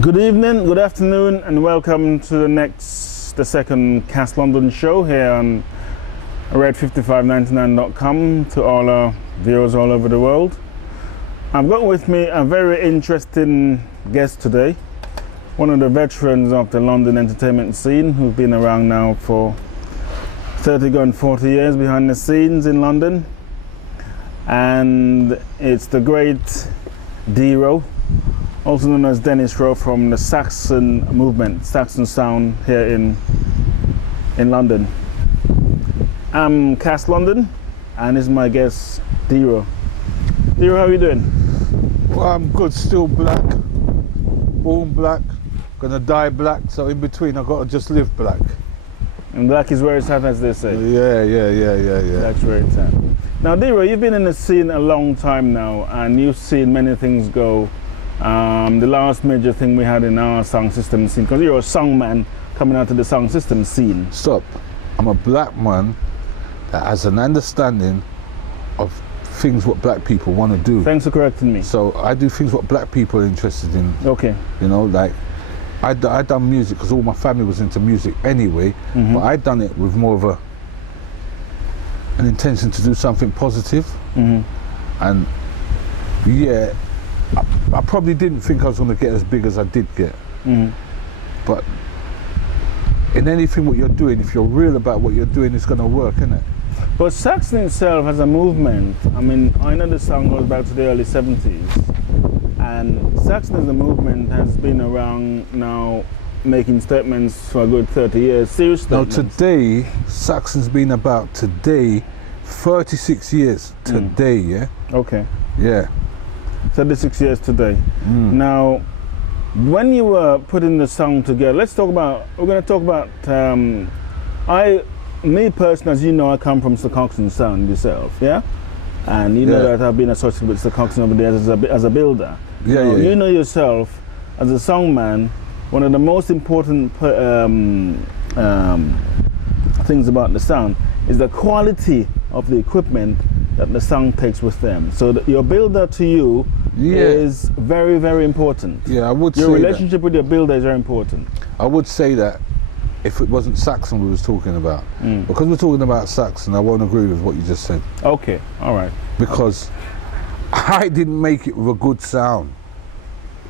Good evening, good afternoon, and welcome to the second Cast London show here on red5599.com to all our viewers all over the world. I've got with me a very interesting guest today, one of the veterans of the London entertainment scene who've been around now for 30 going 40 years behind the scenes in London, and it's the great D-Row, also known as Dennis Row, from the Saxon movement, Saxon Sound here in London. I'm Cast London, and this is my guest, D-Row. D-Row, how are you doing? Well, I'm good, still black, born black, gonna die black, so in between I've got to just live black. And black is where it's at, as they say. Yeah. That's where it's at. Now, D-Row, you've been in the scene a long time now, and you've seen many things go. The last major thing we had in our sound system scene, because you're a song man coming out of the sound system scene. Stop. I'm a black man that has an understanding of things what black people want to do. Thanks for correcting me. So I do things what black people are interested in. Okay. You know, like I done music because all my family was into music anyway, but I done it with more of an intention to do something positive. And yeah, I probably didn't think I was going to get as big as I did get. But in anything what you're doing, if you're real about what you're doing, it's going to work, isn't it? But Saxon itself as a movement, I mean, I know the song goes back to the early 70s, and Saxon as a movement has been around now making statements for a good 30 years, serious statements. Now today, Saxon's been about today 36 years today, yeah? Okay. Yeah. 36 years today. Now, when you were putting the song together, we're going to talk about, me personally, as you know, I come from Saxon Sound yourself, yeah? And you know that I've been associated with Saxon over there as a builder. You know yourself, as a songman, one of the most important things about the sound is the quality of the equipment that the sound takes with them. So that your builder to you is very, very important. Yeah, I would say your relationship with your builder is very important. I would say that if it wasn't Saxon we was talking about. Because we're talking about Saxon, I won't agree with what you just said. Okay, all right. Because I didn't make it with a good sound.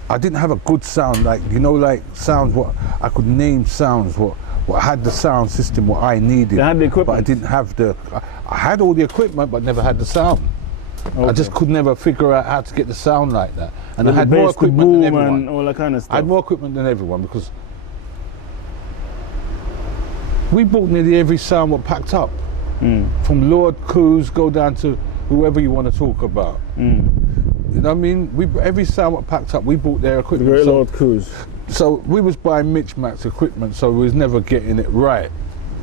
I didn't have a good sound, like, you know, like sounds what I could name, sounds what had the sound system what I needed. You had the equipment. But I didn't have I had all the equipment but never had the sound. Okay. I just could never figure out how to get the sound like that. And I had more equipment than everyone. And all that kind of stuff. I had more equipment than everyone because we bought nearly every sound what packed up. From Lord Coos, go down to whoever you want to talk about. You know what I mean? Every sound what packed up, we bought their equipment. Great Lord Coos. So we was buying Mitch Max equipment, so we was never getting it right,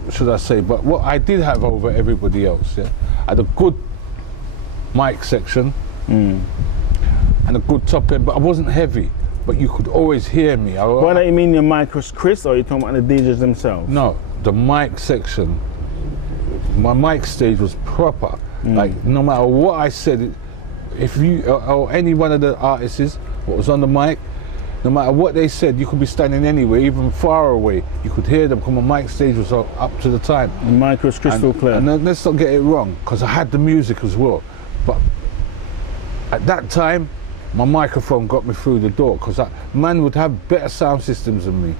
should I say. But what I did have over everybody else, I had a good mic section and a good top end, but I wasn't heavy, but you could always hear me. Why do you mean your mic was crisp, or are you talking about the DJs themselves? No, the mic section, my mic stage was proper. Like, no matter what I said, if you, or any one of the artists what was on the mic, no matter what they said, you could be standing anywhere, even far away, you could hear them because my mic stage was up to the time. The mic was crystal clear. And then, let's not get it wrong, because I had the music as well. But at that time, my microphone got me through the door, because man would have better sound systems than me,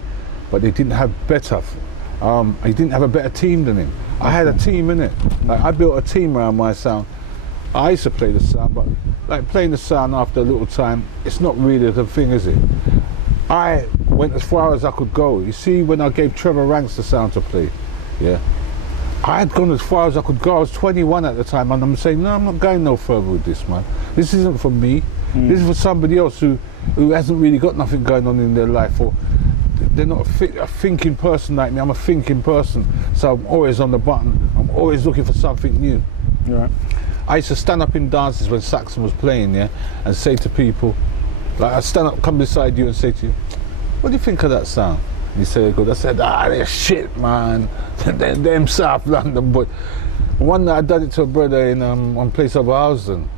but they didn't have better. He didn't have a better team than him. I had a team in it. Like, I built a team around my sound. I used to play the sound, but like playing the sound after a little time, it's not really the thing, is it? I went as far as I could go. You see, when I gave Trevor Ranks the sound to play, I had gone as far as I could go. I was 21 at the time, and I'm saying, no, I'm not going no further with this, man. This isn't for me. This is for somebody else who hasn't really got nothing going on in their life, or they're not a thinking person like me. I'm a thinking person, so I'm always on the button. I'm always looking for something new. Right. I used to stand up in dances when Saxon was playing, and say to people, like, I'd stand up, come beside you and say to you, what do you think of that sound? And you say, good. I said, they're shit, man. Them South London. But one night I done it to a brother in one place over Housden,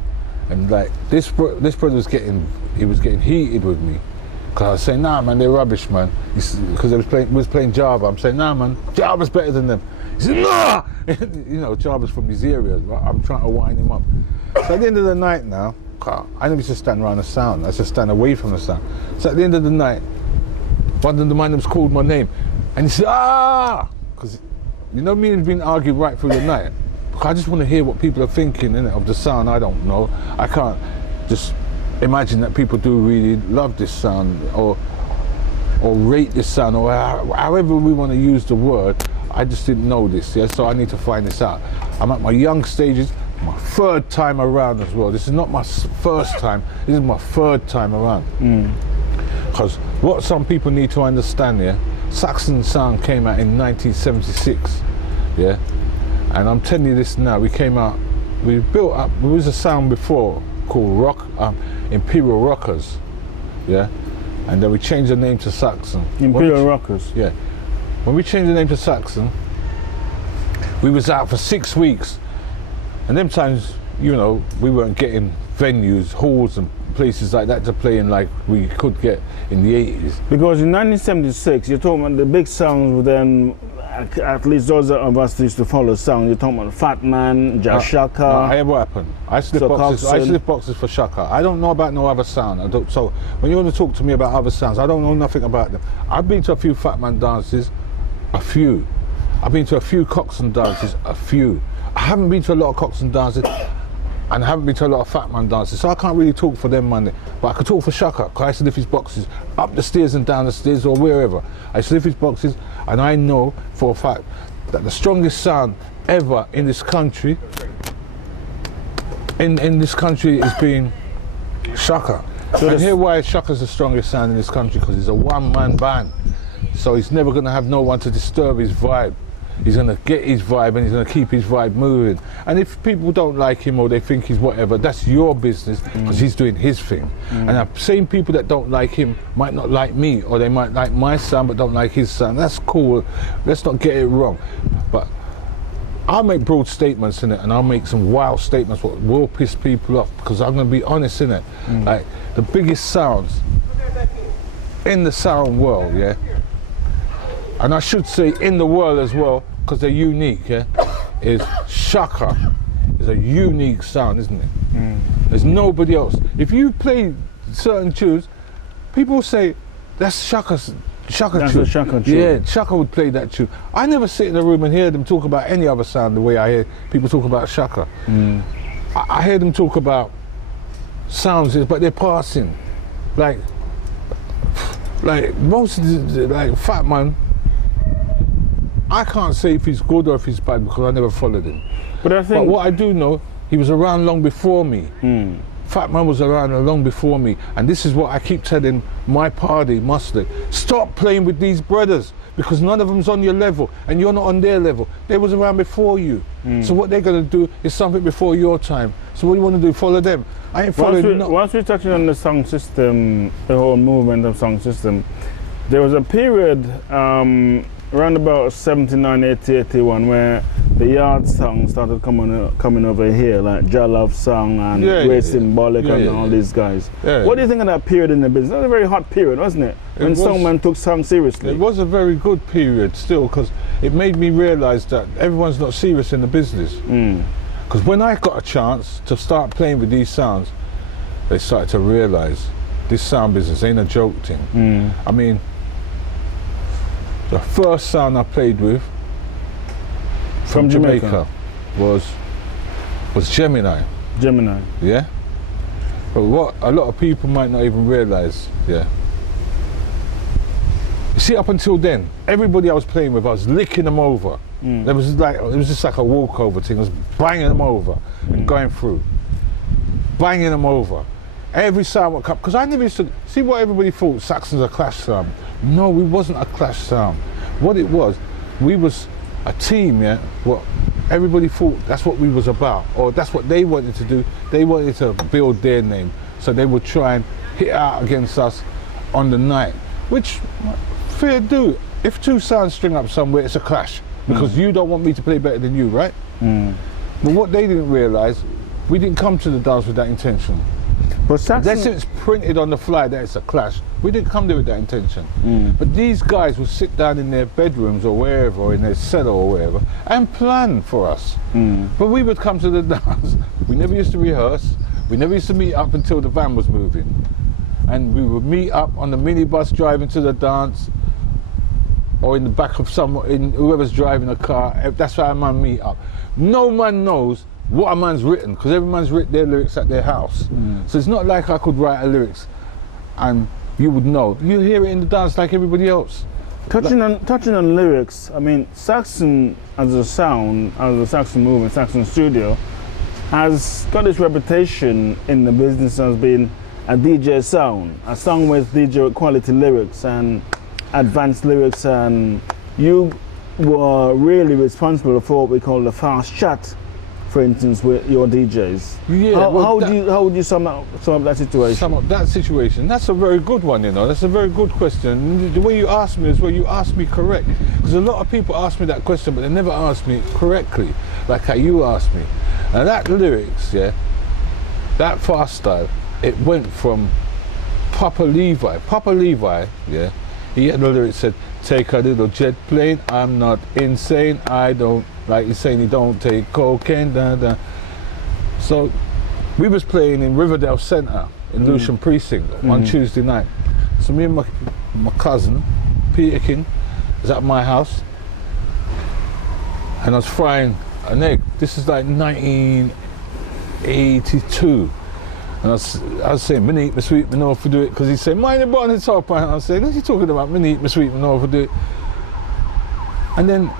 and like this brother was getting heated with me. Because I was saying, nah, man, they're rubbish, man. Because they was playing Java. I'm saying, nah, man, Java's better than them. He said, nah! You know, Java's from his area. I'm trying to wind him up. So at the end of the night now, I never just stand around the sound. I just stand away from the sound. So at the end of the night, one of the mandems called my name. And he said, ah! Because, you know, me and been arguing right through the night. I just want to hear what people are thinking, innit, of the sound. I don't know. I can't just imagine that people do really love this sound or rate this sound, or however we want to use the word. I just didn't know this, yeah, so I need to find this out. I'm at my young stages, my third time around as well. This is not my first time, this is my third time around. Because what some people need to understand, yeah, Saxon Sound came out in 1976, yeah, and I'm telling you this now, we built up, there was a sound before called Imperial Rockers, yeah, and then we changed the name to Saxon. Imperial Rockers? Yeah. When we changed the name to Saxon, we was out for 6 weeks, and them times, you know, we weren't getting venues, halls and places like that to play in like we could get in the 80s. Because in 1976, you're talking about the big sounds then, at least those of us that used to follow sound, you're talking about Fat Man, Shaka. What happened? I slip boxes for Shaka. I don't know about no other sound. So when you want to talk to me about other sounds, I don't know nothing about them. I've been to a few Fat Man dances, a few. I've been to a few Coxswain dances, a few. I haven't been to a lot of Coxswain dances, and I haven't been to a lot of Fat Man dances, so I can't really talk for them, man. But I could talk for Shaka, because I used to lift his boxes up the stairs and down the stairs or wherever. I used to lift his boxes, and I know for a fact that the strongest sound ever in this country, is being Shaka. So and here why Shaka's the strongest sound in this country, because he's a one-man band. So he's never going to have no one to disturb his vibe. He's going to get his vibe and he's going to keep his vibe moving. And if people don't like him or they think he's whatever, that's your business, because he's doing his thing. And the same people that don't like him might not like me, or they might like my sound but don't like his sound. That's cool. Let's not get it wrong. But I'll make broad statements in it, and I'll make some wild statements what will piss people off, because I'm going to be honest in it. Like the biggest sounds in the sound world, yeah, and I should say in the world as well, because they're unique, yeah, is Shaka. Is a unique sound, isn't it? There's nobody else. If you play certain tunes, people say that's Shaka tune. A Shaka tune. Yeah, Shaka would play that tune. I never sit in a room and hear them talk about any other sound the way I hear people talk about Shaka. I hear them talk about sounds, but they're passing. Like most of the, like Fat Man, I can't say if he's good or if he's bad because I never followed him. But what I do know, he was around long before me. Fat Man was around long before me, and this is what I keep telling my party, Mustard. Stop playing with these brothers, because none of them's on your level, and you're not on their level. They was around before you. So what they're gonna do is something before your time. So what do you want to do? Follow them? I ain't following. Once we're touching on the song system, the whole movement of song system, there was a period around about 79, 80, 81 where the yard songs started coming over here, like Jah Love Song and Great Symbolic and all these guys. What do you think of that period in the business? That was a very hot period, wasn't it? When Songman took song seriously. It was a very good period still, because it made me realise that everyone's not serious in the business. Because when I got a chance to start playing with these sounds, they started to realise this sound business ain't a joke thing. I mean, the first sound I played with from Jamaica was Gemini. Gemini. Yeah? But what a lot of people might not even realise, yeah. You see, up until then, everybody I was playing with, I was licking them over. It was just like a walkover thing. I was banging them over and going through. Banging them over. Every sound would come, because I never used to, see what everybody thought, Saxon's a clash sound. No, we wasn't a clash sound. What it was, we was a team, yeah, what everybody thought that's what we was about, or that's what they wanted to do. They wanted to build their name, so they would try and hit out against us on the night, which, fair do. If two sounds string up somewhere, it's a clash, because you don't want me to play better than you, right? But what they didn't realise, we didn't come to the dance with that intention. But Saxon, Unless it's printed on the fly that it's a clash. We didn't come there with that intention. But these guys would sit down in their bedrooms or wherever, or in their cellar or wherever, and plan for us. But we would come to the dance. We never used to rehearse. We never used to meet up until the van was moving. And we would meet up on the minibus driving to the dance, or in the back of whoever's driving a car. That's how a man meet up. No man knows what a man's written, because every man's written their lyrics at their house. So it's not like I could write a lyrics and you would know. You hear it in the dance like everybody else. touching on lyrics, I mean, Saxon as a sound, as a Saxon movement, Saxon studio, has got this reputation in the business as being a DJ sound, a song with DJ quality lyrics and advanced lyrics, and you were really responsible for what we call the fast chat, for instance, with your DJs. Yeah. How would you sum up that situation? Sum up that situation. That's a very good one, you know. That's a very good question. The way you asked me is where you asked me correct. Because a lot of people ask me that question, but they never ask me correctly, like how you asked me. And that lyrics, yeah, that fast style, it went from Papa Levi. Papa Levi, yeah, he had the lyrics said, "Take a little jet plane, I'm not insane, I don't," like he's saying he don't take cocaine, da, da. So we was playing in Riverdale Centre in Lewisham Precinct on Tuesday night. So me and my cousin, Peterkin, was at my house, and I was frying an egg. This is like 1982. And I was saying, "Me eat my sweet, me know if I do it," because he said, "Mind your bar on the top." And I was saying, "What's he talking about? Me eat my sweet, me know if I do it." And then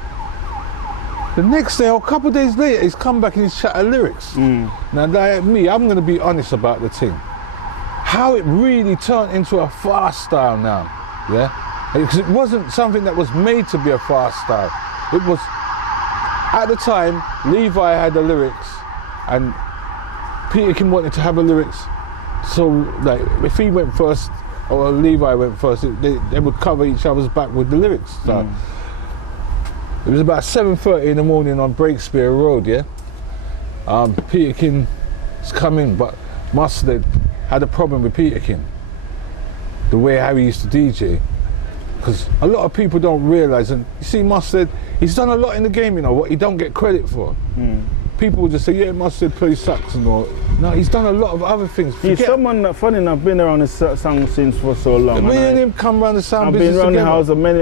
the next day, or a couple of days later, he's come back and he's chatting lyrics. Now, like me, I'm going to be honest about the thing. How it really turned into a fast style now, yeah? Because it wasn't something that was made to be a fast style. It was, at the time, Levi had the lyrics, and Peterkin wanted to have the lyrics. So, like, if he went first, or Levi went first, they would cover each other's back with the lyrics. So, it was about 7:30 in the morning on Breakspear Road, yeah? Peterkin's coming, but Mustard had a problem with Peterkin, the way how he used to DJ. Because a lot of people don't realise, and you see Mustard, he's done a lot in the game, you know, what he don't get credit for. People will just say, "Yeah, Mustard plays Saxon," or no, he's done a lot of other things. He's someone that, funny enough, been around the sound scene for so long. Me and him come around the sound business I've been around together. the house of many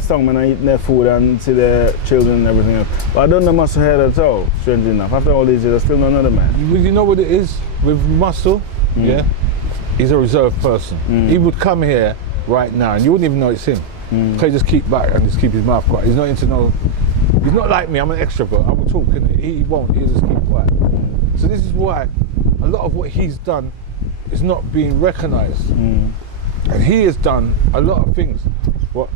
songmen and eating their food and see their children and everything else. But I don't know Muscle Head at all, strangely enough. After all these years, I still know another man. Well, you know what it is with Muscle? Yeah, he's a reserved person. He would come here right now and you wouldn't even know it's him. He just keep back and just keep his mouth quiet. He's not into no. He's not like me. I'm an extrovert. I will talk, and he won't. He'll just keep quiet. So this is why a lot of what he's done is not being recognised. And he has done a lot of things. What,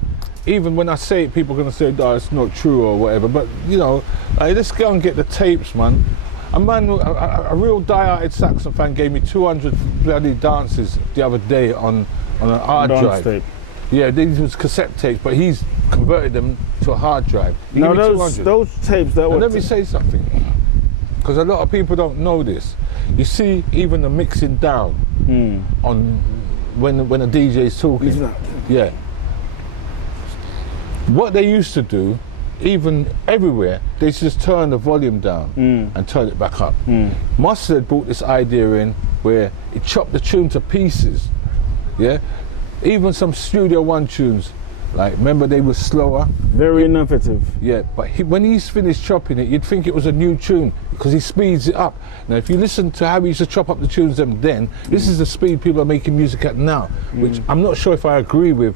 even when I say it, people are going to say, "Oh, it's not true" or whatever. But you know, let's go and get the tapes, man. A real die-hearted Saxon fan gave me 200 bloody dances the other day on a hard drive. Tape. Yeah, these was cassette tapes, but he's converted them to a hard drive. Now those tapes that were... Let me say something, because a lot of people don't know this. You see, even the mixing down on when a DJ's talking. Yeah. What they used to do, even everywhere, they used to just turn the volume down and turn it back up. Mustard brought this idea in where he chopped the tune to pieces. Yeah. Even some Studio One tunes, like, remember they were slower? Very innovative. Yeah, but when he's finished chopping it, you'd think it was a new tune, because he speeds it up. Now, if you listen to how he used to chop up the tunes then, this is the speed people are making music at now, which I'm not sure if I agree with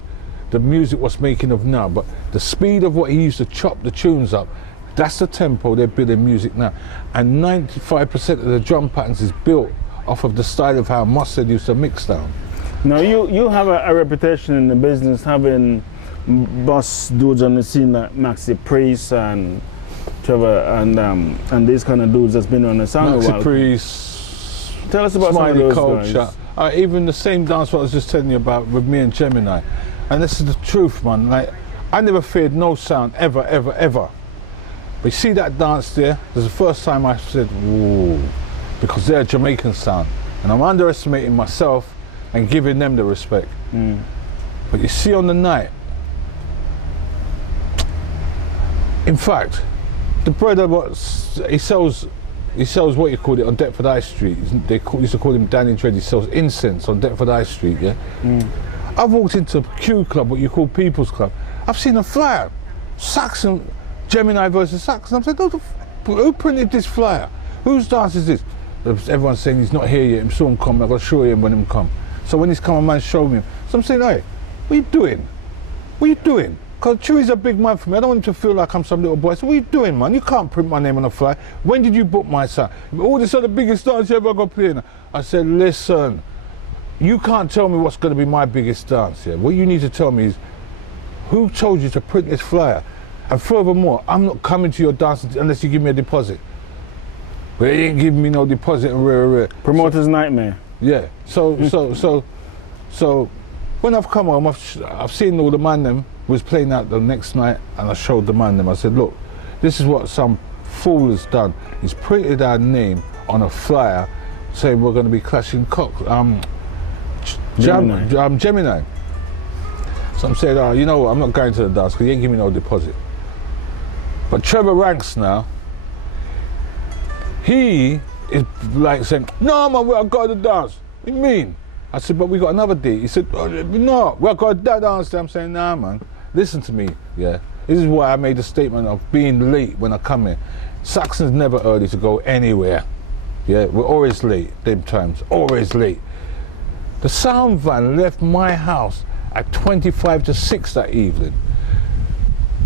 the music what's making of now, but the speed of what he used to chop the tunes up, that's the tempo they're building music now. And 95% of the drum patterns is built off of the style of how Mustard used to mix down. Now you have a reputation in the business having boss dudes on the scene like Maxi Priest and Trevor and these kind of dudes that's been on the sound a while. Maxi Priest, tell us about Smiley some of those Culture. guys. Even the same dance what I was just telling you about with me and Gemini. And this is the truth, man. Like, I never feared no sound, ever, ever, ever. But you see that dance there? This is the first time I said, whoa, because they're Jamaican sound. And I'm underestimating myself and giving them the respect. But you see on the night, in fact, the brother, he sells what you call it on Deptford High Street. Used to call him Danny Dread. He sells incense on Deptford High Street, yeah? I've walked into Q Club, what you call People's Club. I've seen a flyer, Saxon, Gemini versus Saxon. I'm saying, who printed this flyer? Whose dance is this? Everyone's saying he's not here yet, I'm sure him come, I've got to show him when him come. So when he's come, a man showed me him. So I'm saying, hey, what are you doing? What are you doing? Because Chewy's a big man for me. I don't want him to feel like I'm some little boy. So what are you doing, man? You can't print my name on a flyer. When did you book my son? Oh, this are the biggest dance you ever got playing. I said, listen, you can't tell me what's going to be my biggest dance here. What you need to tell me is, who told you to print this flyer? And furthermore, I'm not coming to your dance unless you give me a deposit. But they ain't giving me no deposit and rare. Promoter's nightmare. Yeah. So when I've come home, I've seen all the man them was playing out the next night, and I showed the man them. I said, look, this is what some fool has done. He's printed our name on a flyer saying we're going to be clashing Gemini. So I'm saying, oh, you know what, I'm not going to the dance because he ain't giving me no deposit. But Trevor Ranks now, he is like saying, no man, I've got to dance. What do you mean? I said, but we got another date. He said, oh, no, we've got that dance. I'm saying, nah man, listen to me, yeah. This is why I made the statement of being late when I come here. Saxon's never early to go anywhere. Yeah, we're always late, them times, always late. The sound van left my house at 25 to 6 that evening.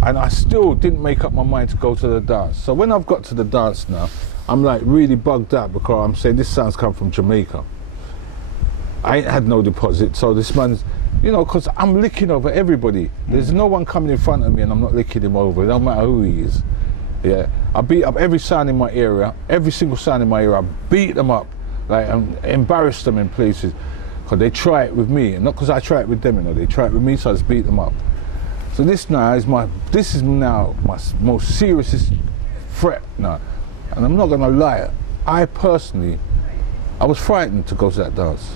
And I still didn't make up my mind to go to the dance. So when I've got to the dance now, I'm like really bugged out because I'm saying this sound's come from Jamaica. I ain't had no deposit, so this man's, you know, because I'm licking over everybody. There's no one coming in front of me and I'm not licking him over. It don't matter who he is. Yeah, I beat up every sound in my area, every single sound in my area. I beat them up, like, and embarrassed them in places. Because they try it with me, and not because I try it with them, you know, they try it with me, so I just beat them up. So this now is my most serious threat now. And I'm not gonna lie, I personally was frightened to go to that dance.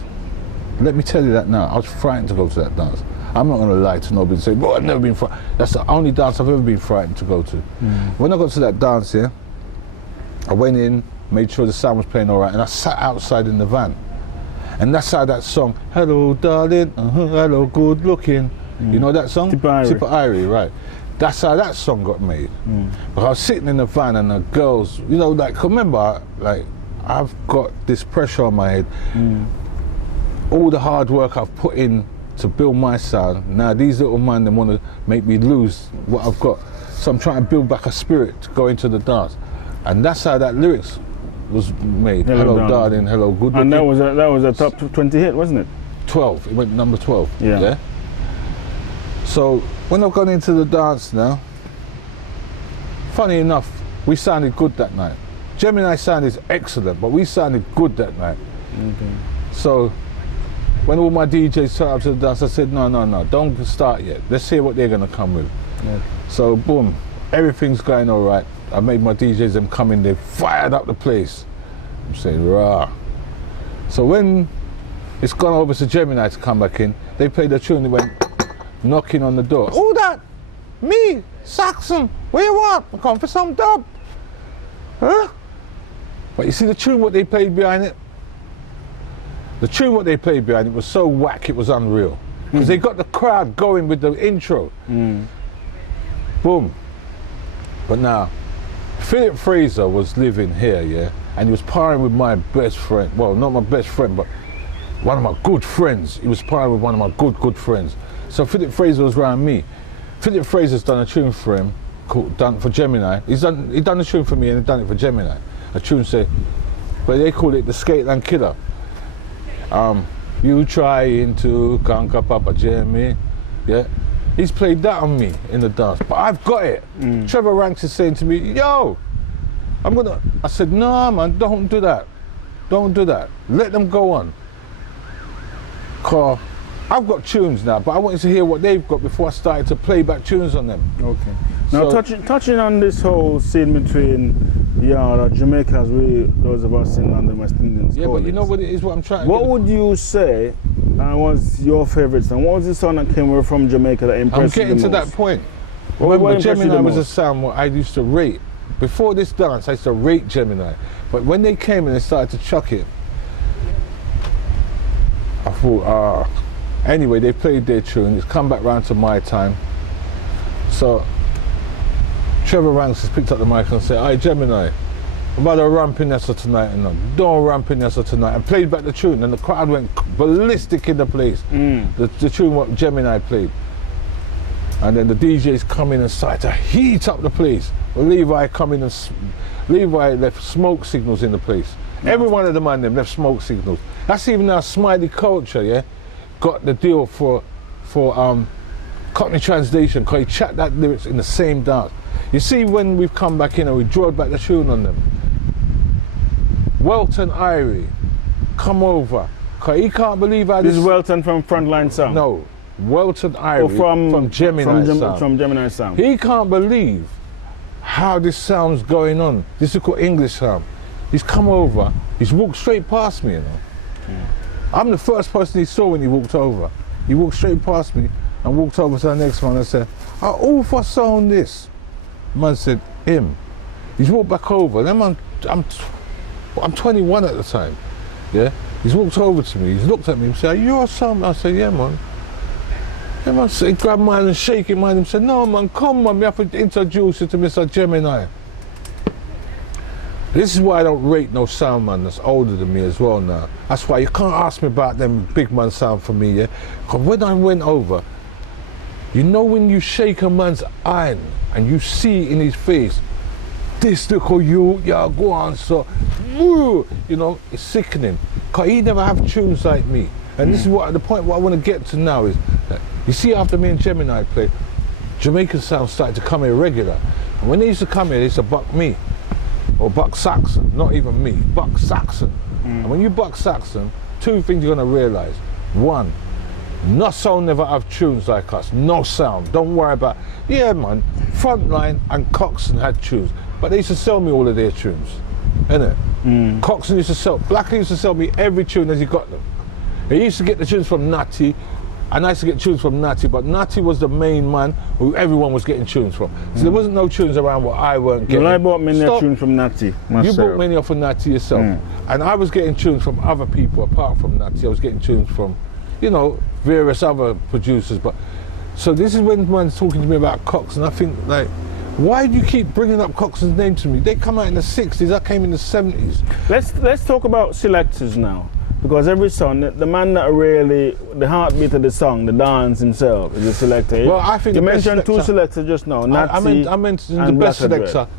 Let me tell you that now, I was frightened to go to that dance. I'm not gonna lie to nobody and say, well, I've never been frightened. That's the only dance I've ever been frightened to go to. When I got to that dance here, I went in, made sure the sound was playing all right, and I sat outside in the van. And that's how that song, hello darling, hello good looking, you know that song? Tipperary, right. That's how that song got made. But I was sitting in the van and the girls, you know, like, remember, like, I've got this pressure on my head. All the hard work I've put in to build my sound, now these little men, they want to make me lose what I've got. So I'm trying to build back a spirit to go into the dance. And that's how that lyrics was made. Hello darling, hello good looking. And that was a top 20 hit, wasn't it? 12, it went number 12. Yeah. So when I've gone into the dance now, funny enough, we sounded good that night. Gemini Sound is excellent, but we sounded good that night. So when all my DJs turned up to the dance, I said, no, don't start yet. Let's see what they're gonna come with. So boom, everything's going all right. I made my DJs them come in, they fired up the place. I'm saying, rah. So when it's gone over to Gemini to come back in, they played the tune, they went knocking on the door. Who that? Me, Saxon, where you at? I come for some dub. Huh? But you see the tune what they played behind it? The tune what they played behind it was so whack it was unreal. Because they got the crowd going with the intro. Boom. But now, Philip Fraser was living here, yeah, and he was partying with my best friend. Well, not my best friend, but one of my good friends. He was partying with one of my good friends. So Philip Fraser was around me. Philip Fraser's done a tune for him, done for Gemini. He done a tune for me and he done it for Gemini. A tune say, but they call it the Skateland Killer. You trying to conquer Papa Jimmy, yeah. He's played that on me in the dance, but I've got it. Trevor Ranks is saying to me, yo, I said, nah man, don't do that. Don't do that. Let them go on. Cause I've got tunes now, but I wanted to hear what they've got before I started to play back tunes on them. Okay. Now, So- touching on this whole scene between Jamaica, as those of us in London, West Indians. Yeah, call but you it. know what it is, what I'm trying to What get- would you say was your favorite song? What was the song that came from Jamaica that I'm impressed you getting the to most? that point. What Remember, impressed you Gemini the was a most? sound what I used to rate. Before this dance, I used to rate Gemini. But when they came and they started to chuck it, I thought, anyway, they played their tune. It's come back round to my time. So Trevor Ranks has picked up the mic and said, "Hey, Gemini, about a Rampinessa tonight and don't Rampinessa tonight," and played back the tune, and the crowd went ballistic in the place. The tune what Gemini played. And then the DJs come in and started to heat up the place. Levi come in and Levi left smoke signals in the place. Every one of the man them left smoke signals. That's even our Smiley Culture, yeah, got the deal for Cockney Translation, because he chat that lyrics in the same dance. You see, when we've come back in and we drawed back the tune on them, Welton Irie, come over, because he can't believe how This is Welton from Frontline Sound. No, Welton Irie from Gemini Sound. From Gemini Sound. He can't believe how this sound's going on. This is called English sound. He's come over, he's walked straight past me, you know. I'm the first person he saw when he walked over. He walked straight past me and walked over to the next one and said, "Oh, for sound this." Man said, "Him." He's walked back over. Then I'm 21 at the time. Yeah. He's walked over to me. He's looked at me and said, "You're some." I said, "Yeah, man." Yeah, man. So he grabbed mine and shaking mine and said, "No, man, come on, me have to introduce you to Mr. Gemini." This is why I don't rate no sound man that's older than me as well now. That's why you can't ask me about them big man sound for me, yeah? Because when I went over, you know when you shake a man's iron and you see in his face, this little you, yeah, go on, so, woo, you know, it's sickening. Because he never have tunes like me. And this is what the point what I want to get to now is that, you see, after me and Gemini played, Jamaican sound started to come here regular. And when they used to come here, they used to buck me. Or buck Saxon, not even me, buck Saxon. And when you buck Saxon, two things you're gonna realise. One, no sound never have tunes like us, no sound, don't worry about, yeah man, Frontline and Coxon had tunes, but they used to sell me all of their tunes, innit? Coxon used to sell, Blacker used to sell me every tune as he got them. He used to get the tunes from Natty, and I used to get tunes from Natty, but Natty was the main man who everyone was getting tunes from. So there wasn't no tunes around what I weren't getting. Well, I bought many tunes from Natty myself. You bought many off of Natty yourself. And I was getting tunes from other people apart from Natty. I was getting tunes from, you know, various other producers. But so this is when man's talking to me about Cox, and I think, like, why do you keep bringing up Coxon's name to me? They come out in the 60s, I came in the 70s. Let's talk about selectors now. Because every song, the man that really, the heartbeat of the song, the dance himself, is a selector. Well, I think you the best mentioned two selector- selectors just now, Natty I mentioned the and best Black and selector